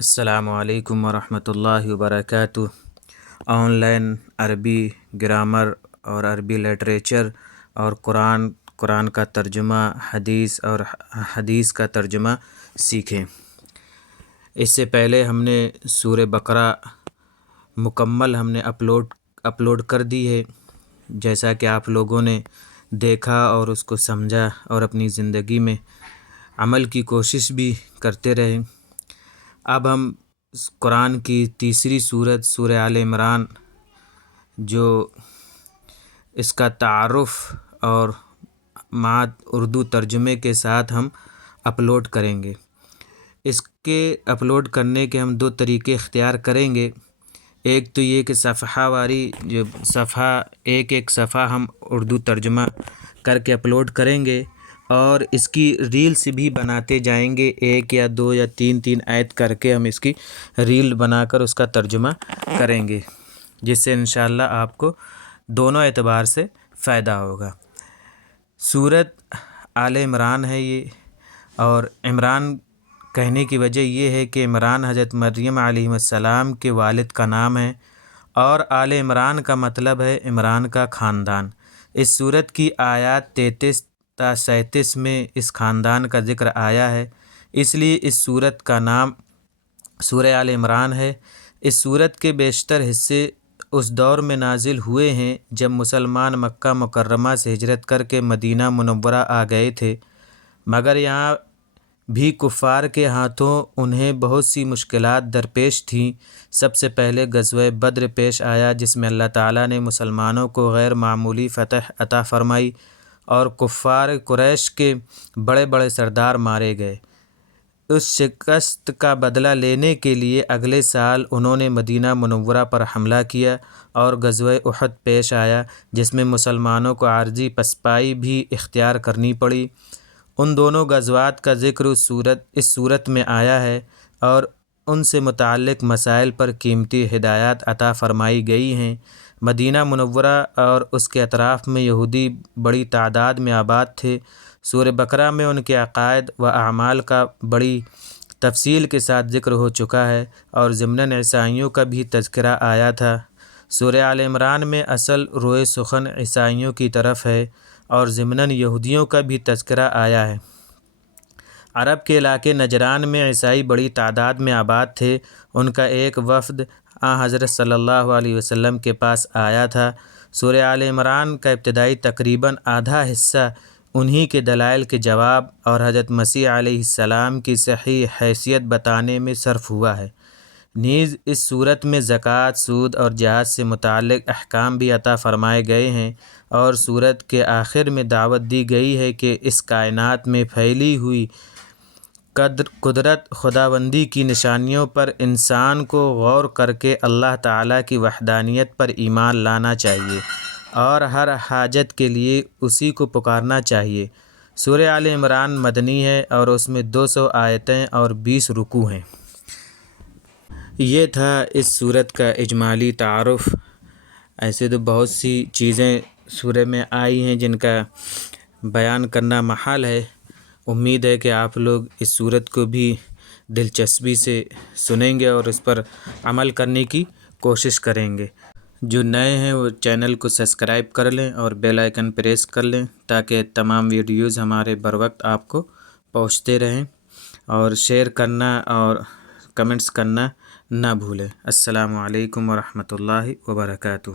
السلام علیکم ورحمۃ اللہ وبرکاتہ۔ آن لائن عربی گرامر اور عربی لٹریچر اور قرآن کا ترجمہ، حدیث کا ترجمہ سیکھیں۔ اس سے پہلے ہم نے سورہ بقرہ مکمل اپلوڈ کر دی ہے، جیسا کہ آپ لوگوں نے دیکھا اور اس کو سمجھا اور اپنی زندگی میں عمل کی کوشش بھی کرتے رہے۔ اب ہم قرآن کی تیسری سورت سورہ آل عمران، جو اس کا تعارف اور اردو ترجمے کے ساتھ ہم اپلوڈ کریں گے۔ اس کے اپلوڈ کرنے کے ہم دو طریقے اختیار کریں گے۔ ایک تو یہ کہ صفحہ واری، جو ایک صفحہ ہم اردو ترجمہ کر کے اپلوڈ کریں گے، اور اس کی ریلز بھی بناتے جائیں گے، ایک یا دو یا تین آیت کر کے ہم اس کی ریل بنا کر اس کا ترجمہ کریں گے، جس سے انشاءاللہ آپ کو دونوں اعتبار سے فائدہ ہوگا۔ سورت آل عمران ہے یہ، اور عمران کہنے کی وجہ یہ ہے کہ عمران حضرت مریم علیہ السلام کے والد کا نام ہے، اور آل عمران کا مطلب ہے عمران کا خاندان۔ اس سورت کی آیات 33 تا 37 میں اس خاندان کا ذکر آیا ہے، اس لیے اس سورت کا نام سورہ آل عمران ہے۔ اس سورت کے بیشتر حصے اس دور میں نازل ہوئے ہیں جب مسلمان مکہ مکرمہ سے ہجرت کر کے مدینہ منورہ آ گئے تھے، مگر یہاں بھی کفار کے ہاتھوں انہیں بہت سی مشکلات درپیش تھیں۔ سب سے پہلے غزوہ بدر پیش آیا، جس میں اللہ تعالیٰ نے مسلمانوں کو غیر معمولی فتح عطا فرمائی اور کفار قریش کے بڑے بڑے سردار مارے گئے۔ اس شکست کا بدلہ لینے کے لیے اگلے سال انہوں نے مدینہ منورہ پر حملہ کیا، اور غزوہ احد پیش آیا، جس میں مسلمانوں کو عارضی پسپائی بھی اختیار کرنی پڑی۔ ان دونوں غزوات کا ذکر اس سورت میں آیا ہے، اور ان سے متعلق مسائل پر قیمتی ہدایات عطا فرمائی گئی ہیں۔ مدینہ منورہ اور اس کے اطراف میں یہودی بڑی تعداد میں آباد تھے۔ سورہ بقرہ میں ان کے عقائد و اعمال کا بڑی تفصیل کے ساتھ ذکر ہو چکا ہے، اور ضمناً عیسائیوں کا بھی تذکرہ آیا تھا۔ سورہ آل عمران میں اصل روئے سخن عیسائیوں کی طرف ہے، اور ضمناً یہودیوں کا بھی تذکرہ آیا ہے۔ عرب کے علاقے نجران میں عیسائی بڑی تعداد میں آباد تھے۔ ان کا ایک وفد حضرت صلی اللہ علیہ وسلم کے پاس آیا تھا۔ سورہ آل عمران کا ابتدائی تقریباً آدھا حصہ انہی کے دلائل کے جواب اور حضرت مسیح علیہ السلام کی صحیح حیثیت بتانے میں صرف ہوا ہے۔ نیز اس صورت میں زکوٰۃ، سود اور جہاد سے متعلق احکام بھی عطا فرمائے گئے ہیں، اور صورت کے آخر میں دعوت دی گئی ہے کہ اس کائنات میں پھیلی ہوئی قدرت خداوندی کی نشانیوں پر انسان کو غور کر کے اللہ تعالیٰ کی وحدانیت پر ایمان لانا چاہیے، اور ہر حاجت کے لیے اسی کو پکارنا چاہیے۔ سورہ آل عمران مدنی ہے، اور اس میں 200 آیتیں اور 20 رکوع ہیں۔ یہ تھا اس سورت کا اجمالی تعارف۔ ایسے تو بہت سی چیزیں سورہ میں آئی ہیں جن کا بیان کرنا محال ہے۔ امید ہے کہ آپ لوگ اس سورت کو بھی دلچسپی سے سنیں گے اور اس پر عمل کرنے کی کوشش کریں گے۔ جو نئے ہیں وہ چینل کو سبسکرائب کر لیں اور بیل آئیکن پریس کر لیں، تاکہ تمام ویڈیوز ہمارے بروقت آپ کو پہنچتے رہیں، اور شیئر کرنا اور کمنٹس کرنا نہ بھولیں۔ السلام علیکم ورحمۃ اللہ وبرکاتہ۔